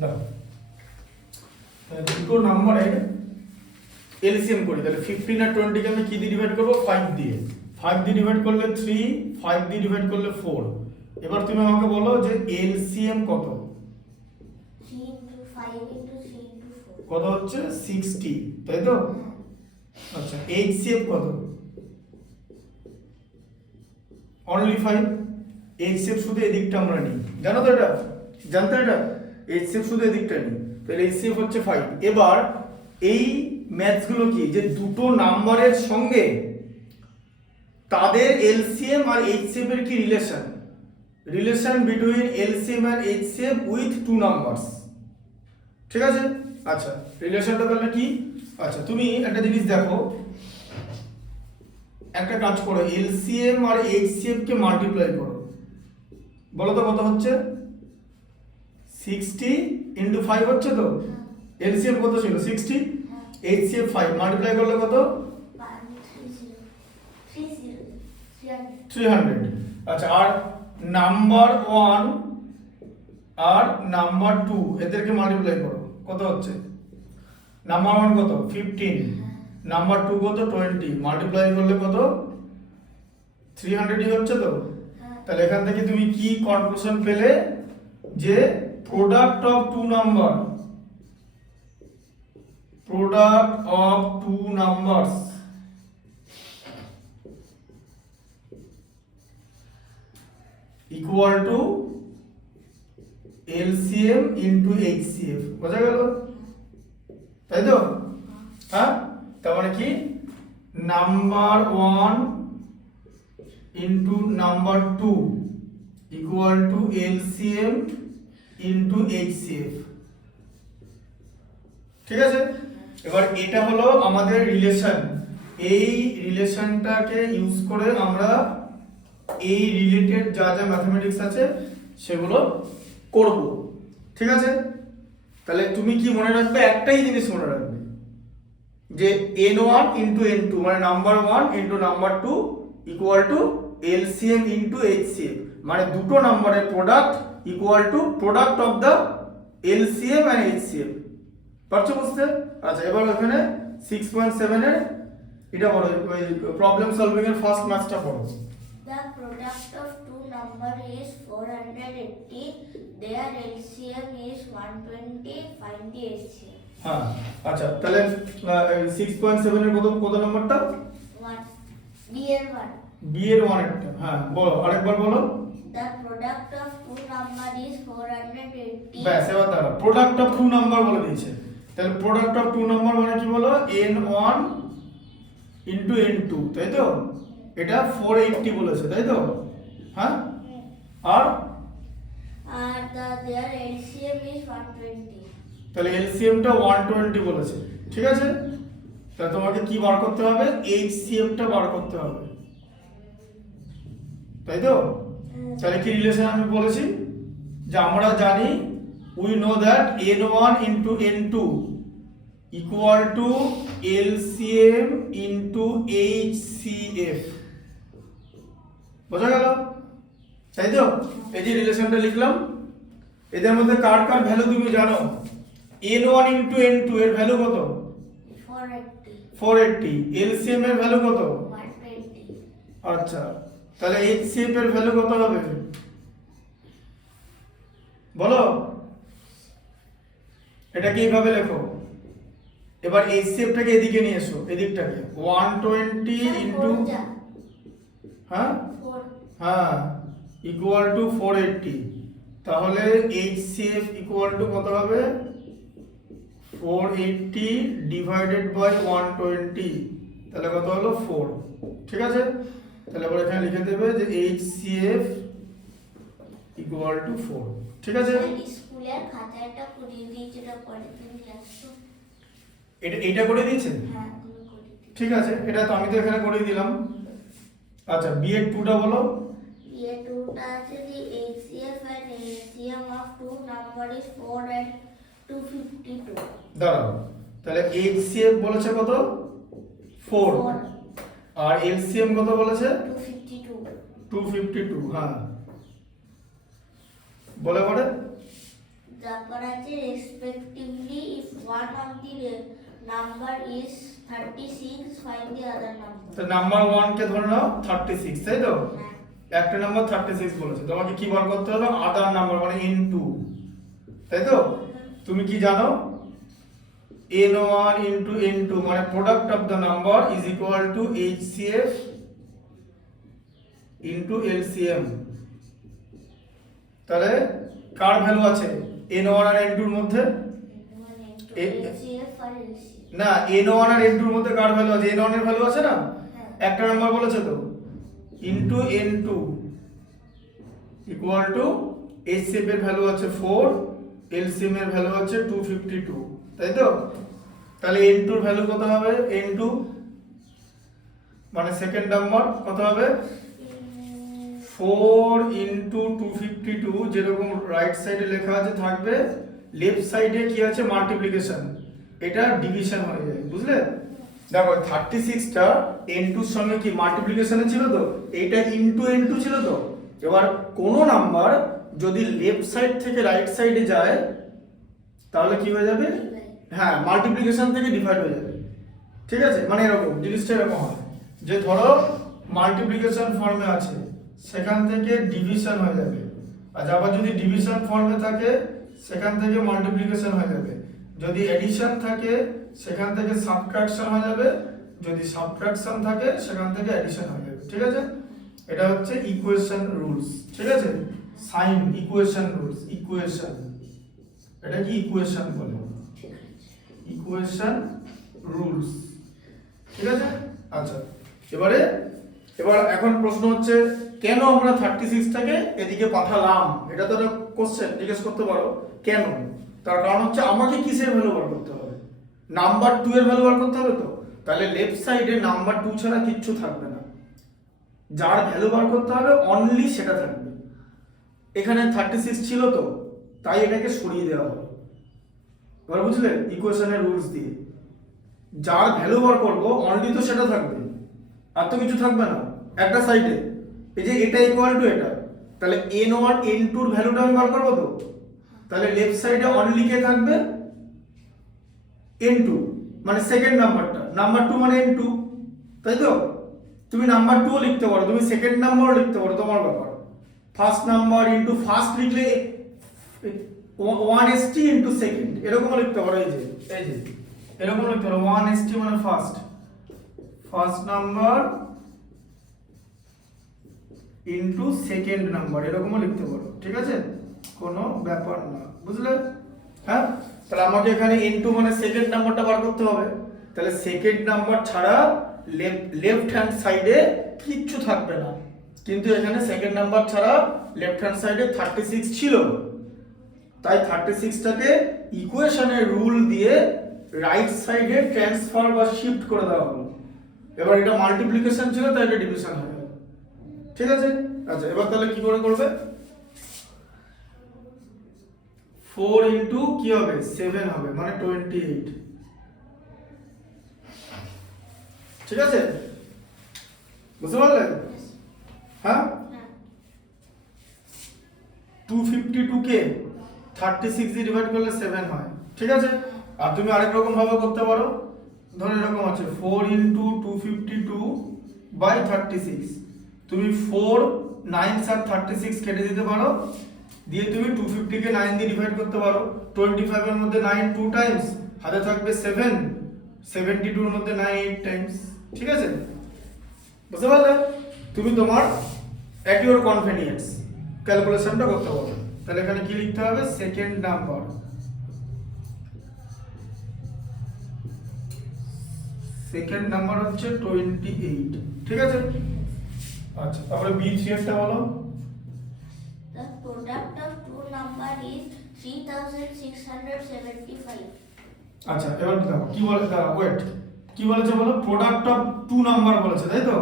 দাও দুটো নাম্বারের এলসিএম করি, তাহলে 15 আর 20 কে আমি কি দিয়ে ডিভাইড করব? 5 দিয়ে। 5 দিয়ে ডিভাইড করলে 3, 5 দিয়ে ডিভাইড করলে 4। এবার তুমি আমাকে বলো যে এলসিএম কত? 3 into 5 into 3 into 4 কত হচ্ছে? 60, তাই তো? আচ্ছা, এইচসিএফ কত? অনলি 5। এইচসিএফ শুধু এদিকটা আমরা নিই, জানো তো এটা? জানতো এটা? এইচসিএফ শুধু এদিকটা নিই, তাহলে এইচসিএফ হচ্ছে 5। এবার এই ম্যাথস গুলো কি, যে দুটো নাম্বারের সঙ্গে তাদের এলসিএম আর এইচসিএফ এর কি রিলেশন? রিলেশন বিটুইন এলসিএম আর এইচসিএফ উইথ টু নাম্বারস। ঠিক আছে? আচ্ছা, রিলেশনটা তাহলে কি? আচ্ছা, তুমি একটা জিনিস দেখো, একটা কাজ করো, এলসিএম আর এইচসিএফ কে মাল্টিপ্লাই করো। বলো তো কত হচ্ছে? 60 ইনটু 5 হচ্ছে তো? এলসিএম কত ছিল? 60, এইচসিএফ 5, মাল্টিপ্লাই করলে কত? 300। আচ্ছা, আর নাম্বার 1 আর নাম্বার 2 এদেরকে মাল্টিপ্লাই করো, কত হচ্ছে? নাম্বার 1 কত? 15, নাম্বার 2 কত? 20, মাল্টিপ্লাই করলে কত? 300 হচ্ছে তো? তাহলে এখান থেকে তুমি কি কনক্লুশন পেলে? যে product of two number, product of two numbers equal to LCM into HCF. বোঝা গেল? তাই তো? হ্যাঁ, তার মানে কি number 1 into number 2 equal to LCM into HCF. ঠিক আছে? এবার এটা হলো আমাদের রিলেশন। এই রিলেশনটাকে ইউজ করে আমরা এই রিলেটেড যা যা ম্যাথমেটিক্স আছে সেগুলো করব। ঠিক আছে? তাহলে তুমি কি মনে রাখবে? একটাই জিনিস মনে রাখবে, যে n1 ইনটু n2 মানে number 1 into number 2 equal to LCM into HCF, মানে দুটো নাম্বারের product equal to product of the LCM and HCF. পারছো বুঝতে? আচ্ছা, এবার এখানে 6.7 এর এটা বলো, ওই প্রবলেম সলভিং এর ফার্স্ট ম্যাথটা পড়ো। The product of two numbers is 480. Their LCM is 120. Find the LCM. হ্যাঁ, আচ্ছা, তাহলে 6.7 এর কত নাম্বারটা? 1. B and 1. বি এর 1 একটা। হ্যাঁ, বলো, আরেকবার বলো। The product of two numbers is 480. ব্যাস, এবার দাঁড়া, প্রোডাক্ট অফ টু নাম্বার বলে দিয়েছে। তাহলে প্রোডাক্ট অফ টু নাম্বার মানে কি বলো? n1 ইনটু n2, তাই তো? এটা 480 বলেছে, তাই তো? হ্যাঁ, আর Their LCM is 120. তাহলে এলসিএমটা 120 বলেছে। ঠিক আছে? তাহলে তোমাকে কি বার করতে হবে? এইচসিএফটা বার করতে হবে, তাই তো? তাহলে কি রিলেশন আমি বলেছি? যে আমরা জানি, we know that n1 into n2 equal to LCM into HCF. বোঝা গেল? তাই তো? এই যে রিলেশনটা লিখলাম, এদের মধ্যে কার কার ভ্যালু তুমি জানো? n1 ইনটু n2 এর ভ্যালু কত? 480. 480। এলসিএম এর ভ্যালু কত? 120. আচ্ছা, তাহলে এইচসিএফ এর ভ্যালু কত হবে? বলো, এটাকে এইভাবে লেখো। এবার এইচসিএফটাকে এদিকে নিয়ে এসো, এদিকটাকে 120 ইনটু, হ্যাঁ 4. হ্যাঁ, ইকুয়াল টু 480। তাহলে এইচসিএফ ইকুয়াল টু কত হবে? 480 ডিভাইডেড বাই 120, তাহলে কত হলো? 4। ঠিক আছে? তাহলে এবার এখানে লিখে দেবে যে এইচসিএফ ইকুয়াল টু 4। ঠিক আছে? স্কুলের খাতাটা করিয়ে দিয়েছে, এটা পরে তুমি আসো। এটা করে দিয়েছে? হ্যাঁ, তুমি করে দিও। ঠিক আছে, এটা তো আমি তো এখানে করে দিলাম। আচ্ছা, বি এর 2টা বলো। ये टूटा আছে the HCF and LCM of two number is 4 and 252. দাঁড়াও, তাহলে এইচসিএফ বলেছে কত? 4, 4. আর এলসিএম কত বলেছে? 252. 252। হ্যাঁ, বলে পরে তারপর আছে respectively. If one of the number is 36, find the other number. তো নাম্বার 1 কে ধরে নাও 36, তাই তো? হ্যাঁ। একটা নাম্বার 36 বলেছে, তোমাকে কি বার করতে হবে? আদার নাম্বার মানে n2, তাই তো? তুমি কি জানো? n1 into n2 মানে product of the number is equal to HCF into LCM। তাহলে কার ভ্যালু আছে n1 আর n2 এর মধ্যে? LCF আর LCM। না, n1 আর n2 এর মধ্যে কার ভ্যালু আছে? n1 এর ভ্যালু আছে না? হ্যাঁ। একটা নাম্বার বলেছে তো, into n2 equal to HCF এর ভ্যালু আছে 4, LCM এর ভ্যালু আছে 252, তাই তো? তাহলে n2 এর ভ্যালু কত হবে? n2 মানে সেকেন্ড নাম্বার কত হবে? 4 into 252, যেরকম রাইট সাইডে লেখা আছে থাকবে, লেফট সাইডে কি আছে? মাল্টিপ্লিকেশন, এটা ডিভিশন হয়ে যায়, বুঝলে? দেখো 36টা n2 এর সঙ্গে কি মাল্টিপ্লিকেশনে ছিল তো, এইটা ইনটু n2 ছিল তো। এবার কোন নাম্বার যদি লেফট সাইড থেকে রাইট সাইডে যায় তাহলে কি হয়ে যাবে? হ্যাঁ, মাল্টিপ্লিকেশন থেকে ডিভাইড হয়ে যাবে, ঠিক আছে? মানে এরকম জিনিসটা এরকম হয় যে ধরো মাল্টিপ্লিকেশন ফর্মে আছে, সেখান থেকে ডিভিশন হয়ে যাবে, আর আবার যদি ডিভিশন ফর্মে থাকে সেখান থেকে মাল্টিপ্লিকেশন হয়ে যাবে, যদি এডিশন থাকে সেখান থেকে সাবট্রাকশন হয়ে যাবে, যদি সাবট্রাকশন থাকে সেখান থেকে এডিশন হয়ে যাবে, ঠিক আছে? এটা হচ্ছে ইকুয়েশন রুলস, ঠিক আছে? সাইন ইকুয়েশন রুলস, ইকুয়েশন, এটা কি ইকুয়েশন বলে, ইকুয়েশন রুলস, ঠিক আছে? আচ্ছা, এবার এখন প্রশ্ন হচ্ছে কেন আমরা 36টাকে এদিকে পাঠালাম? এটা তো একটা কোশ্চেন জিজ্ঞেস করতে পারো, কেন? তার কারণ হচ্ছে আমাকে কিসের ভ্যালু বার করতে হবে? নাম্বার 2 এর ভ্যালু বার করতে হবে তো। তাহলে লেফট সাইডে নাম্বার 2 ছাড়া কিচ্ছু থাকবে না, যার ভ্যালু বার করতে হবে অনলি সেটা থাকবে। এখানে 36 ছিল তো, তাই এটাকে সরিয়ে দেওয়া হলো। এবার বুঝলে ইকুয়েশনের রুলস দিয়ে যার ভ্যালু বার করবো অনলি তো সেটা থাকবে, আর তো কিছু থাকবে না একটা সাইডে। এই যে এটা ইকুয়াল টু এটা, তাহলে n1 n2 এর ভ্যালুটা আমি বার করব তো। তাহলে লেফট সাইডে অনলি কে থাকবে? n2 মানে সেকেন্ড নাম্বারটা, নাম্বার 2 মানে n2, তাই তো? তুমি নাম্বার 2 লিখতে পারো, তুমি সেকেন্ড নাম্বারও লিখতে পারো, তোমার ব্যাপার। ফার্স্ট নাম্বার ইনটু ফার্স্ট লিখলে 1st ইনটু সেকেন্ড এরকমও লিখতে পারো, এই যে এরকম লিখতে পারো, 1st মানে first number into second number এরকমও লিখতে পারো, ঠিক আছে? কোনো ব্যাপার না, বুঝলে? হ্যাঁ, তাহলে আমাকে এখানে n2 মানে সেকেন্ড নাম্বারটা বার করতে হবে। তাহলে সেকেন্ড নাম্বার ছাড়া লেফট হ্যান্ড সাইডে কিচ্ছু থাকবে না, কিন্তু এখানে সেকেন্ড নাম্বার ছাড়া লেফট হ্যান্ড সাইডে 36 ছিল, তাই 36টাকে ইকুয়েশনের রুল দিয়ে রাইট সাইডে ট্রান্সফার বা শিফট করে দেওয়া হলো। এবার এটা মাল্টিপ্লিকেশন ছিল, তাই এটা ডিভিশন হয়ে গেল, ঠিক আছে? আচ্ছা, এবার তাহলে কি করে করবে? 4 ইনটু কি হবে? 7 হবে, মানে 28, ঠিক আছে? বুঝতে পারলে? হ্যাঁ, 252 কে 36 দিয়ে ডিভাইড করলে 7 হয়, ঠিক আছে? আর তুমি আরেক রকম ভাবে করতে পারো, ধরো এরকম আছে 4 ইনটু 252 বাই 36, তুমি 4 9 আর 36 কেটে দিতে পারো, দিয়ে তুমি 250 কে 9 দিয়ে ডিভাইড করতে পারো। 25 এর মধ্যে 9 2 টাইমস, হাতে থাকবে 7, 72 এর মধ্যে 9 8 টাইমস, ঠিক আছে? বুঝতে পারলে? তুমি তোমার এট ইওর কনভেনিয়েন্স ক্যালকুলেশনটা করতে পারবে। তাহলে এখানে কি লিখতে হবে? সেকেন্ড নাম্বার, সেকেন্ড নাম্বার হচ্ছে 28, ঠিক আছে? আচ্ছা, তারপরে B3 এরটা বলো। The product of two number is 3675. আচ্ছা, এবার দেখো কি বলে, ওয়েট, কি বলেছে বলো? প্রোডাক্ট অফ টু নাম্বার বলেছে, তাই তো?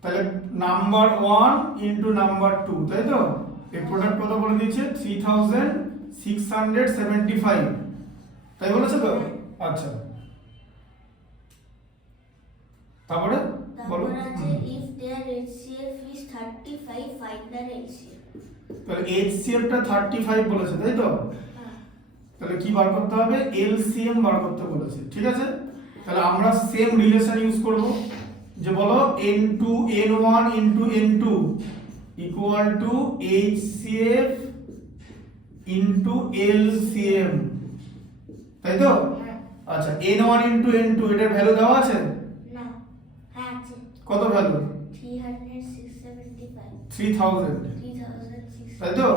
তাহলে নাম্বার 1 ইনটু নাম্বার 2, তাই তো? এই প্রোডাক্ট কত বলে দিয়েছে? 3675, তাই বলেছে তো? আচ্ছা, তারপরে বলো। If their HCF is 35, find their LCM. তাহলে HCF টা 35 বলেছে, তাই তো? তাহলে কি বার করতে হবে, এলসিএম বার করতে বলেছে, ঠিক আছে। তাহলে আমরা সেম রিলেশন ইউজ করব, যে বলো n2 n1 n2 equal to HCF into LCM, তাই তো? আচ্ছা, n1 ইনটু n2 এটার ভ্যালু দেওয়া আছে? না, হ্যাঁ আছে। কত ভ্যালু? 375 3000, 3600। তাই তো?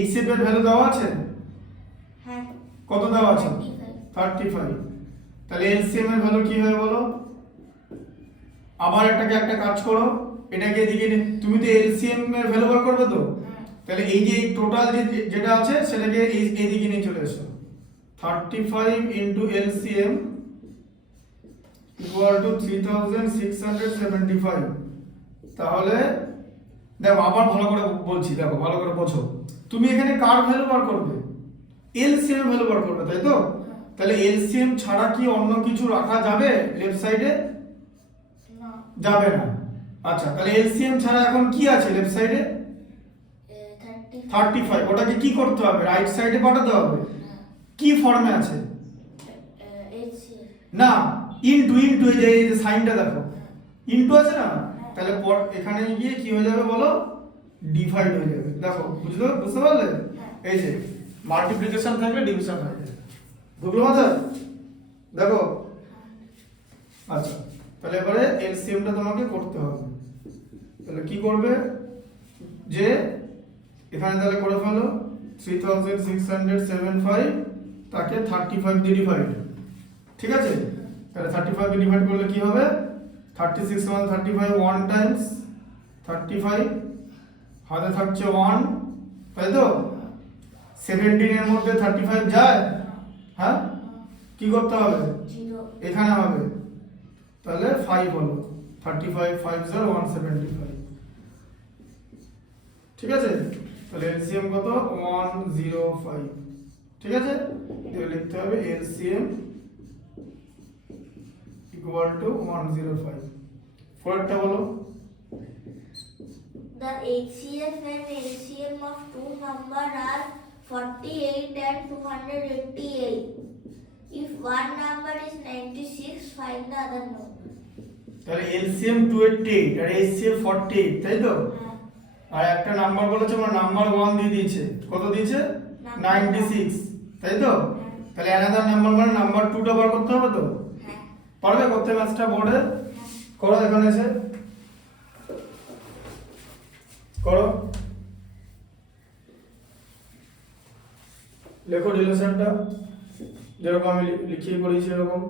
HCF এর ভ্যালু দেওয়া আছে? হ্যাঁ, কত দেওয়া আছে? 35। 35। তাহলে এলসিএম এর ভ্যালু কি হবে বলো? আবার একটা কাজ করো, এটাকে এদিকে তুমি তো এলসিএম এর ভ্যালু বার করবে তো, তাহলে এই যে টোটাল যেটা আছে সেটাকে এইদিকে নিয়ে চলে এসো। 35 ইনটু এলসিএম ইকুয়াল টু 3675। তাহলে দেখো আবার ভালো করে বলছি, দেখো ভালো করে বোঝো। তুমি এখানে কার ভ্যালু বার করবে? এলসিএম ভ্যালু বার করবে, তাই তো? তাহলে এলসিএম ছাড়া কি অন্য কিছু রাখা যাবে লেফট সাইডে? না, যাবে না। আচ্ছা, তাহলে এলসিএম ছাড়া এখন কি আছে লেফট সাইডে? 35। ওটাকে কি করতে হবে? রাইট সাইডে পাঠাতে হবে। কি ফর্মে আছে? না, ইনটু ইনটু, এই যে সাইনটা দেখো, ইনটু আছে না? তাহলে এখানে গিয়ে কি হয়ে যাবে বলো? ডিভাইড হয়ে যাবে। দেখো বুঝতে পারলে? এই যে মাল্টিপ্লিকেশন থাকলে ডিভিশন হয়ে যাবে। বুঝলো মাথায়? দেখো, আচ্ছা, তাহলে এবারে এলসিএমটা তোমাকে করতে হবে। তাহলে কি করবে, যে এখানে তাহলে করে ফেলো 3675 তাকে 35 দিয়ে ডিভাইড, ঠিক আছে? তাহলে 35 দিয়ে ডিভাইড করলে কি হবে? 36 = 35 1 টাইমস 35, হাতে থাকছে 1, তাই তো? 17 এর মধ্যে 35 যায়, হ্যাঁ? কি করতে হবে? 0। এখানে হবে, তাহলে 5 হলো। 35 5 0 175, ঠিক আছে? তাহলে এলসিএম কত? 105, ঠিক আছে? তাহলে লিখতে হবে এলসিএম ইকুয়াল টু 105। পরেরটা বলো। The HCF and LCM of two numbers are 48 and 288. If one number is 96, find the other number. তাহলে এলসিএম 288 আর এইচসিএফ 48, তাই তো? আর একটা নাম্বার বলেছে, আমরা নাম্বার 1 দিয়ে দিয়েছে। কত দিয়েছে? 96, তাই তো? তাহলে অ্যানাদার নাম্বার মানে নাম্বার 2টা বার করতে হবে তো? হ্যাঁ। পারবে করতে? ম্যাথটা বোর্ডে করো, এখানে এসে করো, লেখো রিলেশনটা যেরকম আমি লিখিয়ে করেছি এরকম।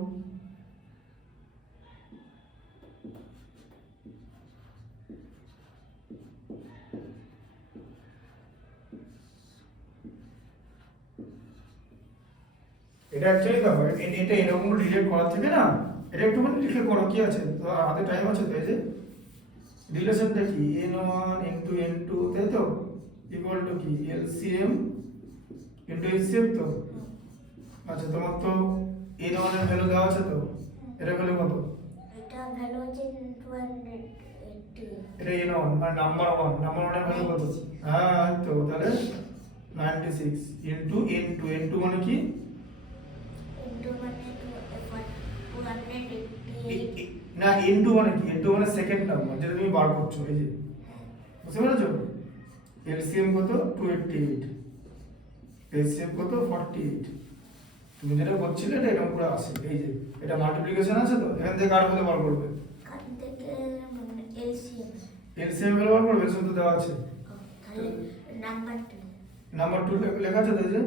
এটা অ্যাকচুয়ালি দেখো, এটা এরকম ডিলিট করার থেকে না, এটা একটুখানি লিখে করো, কি আছে তো, হাতে টাইম আছে তো। এই যে রিলেশনটা কি, n1 ইনটু n2, তাই তো? ইকুয়াল টু কি, এলসিএম ইনটু এইচসিএফ তো? আচ্ছা, তোমার তো n1 এর ভ্যালু দেওয়া আছে তো, এর ভ্যালু কত? এটা ভ্যালু হচ্ছে 280। এটা n1 মানে নাম্বার 1, নাম্বার 1 এর ভ্যালু কত? হ্যাঁ, তো তাহলে 96 ইনটু n2, n2 মানে কি? Into মানে 288। না, n2 মানে কি? n2 মানে সেকেন্ড নাম্বার যেটা তুমি বার করছো, এই যে, বুঝতে পেরেছো? এলসিএম কত? 288, এইচসিএফ কত? 48। তুমি যেটা করছিলে এটা এরকম করে আসে, এই যে এটা মাল্টিপ্লিকেশন আছে তো, এখান থেকে কার ভ্যালু বার করবে? কার থেকে মানে LCM। এলসিএম ভ্যালু বার করবে, এর তো দেওয়া আছে। তাহলে নাম্বার 2। নাম্বার 2 লেখা আছে তো, এই যে।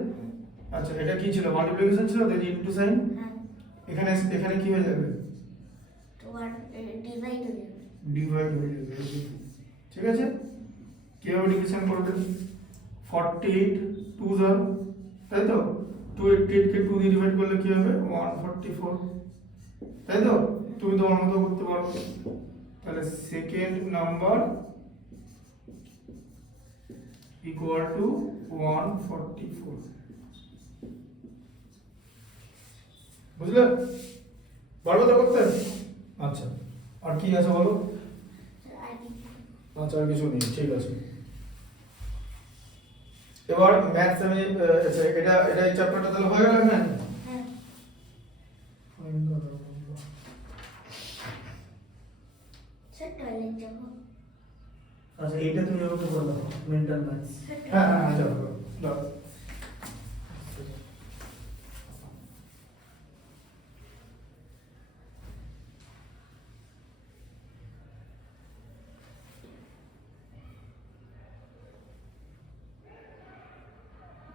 আচ্ছা, এটা কি ছিল? মাল্টিপ্লিকেশন ছিল তো, এই যে ইনটু সাইন। হ্যাঁ, এখানে কি হয়ে যাবে? তো ডিভাইড হয়ে যাবে। ডিভাইড হয়ে যাবে, এই যে। ঠিক আছে? কিভাবে ডিভিশন করবে? 48 2 0, তাই তো? 288 কে 2 দিয়ে ডিভাইড করলে কি হবে? 144, তাই তো? তুমি তোমার মতো করতে পারো। তাহলে সেকেন্ড নাম্বার ইকুয়াল টু 144, বুঝলে? পারবে তো করতে? আচ্ছা, আর কি আছে বলো? আচ্ছা, আর কিছু নেই, ঠিক আছে। এবার ম্যাথস আমি আচ্ছা এটা এই চ্যাপ্টারটা তাহলে হয়ে গেল না? হ্যাঁ স্যার টয়লেট যাবো আচ্ছা এইটা তুমি আমাকে বলো মেন্টাল ম্যাথস। স্যার হ্যাঁ হ্যাঁ চলো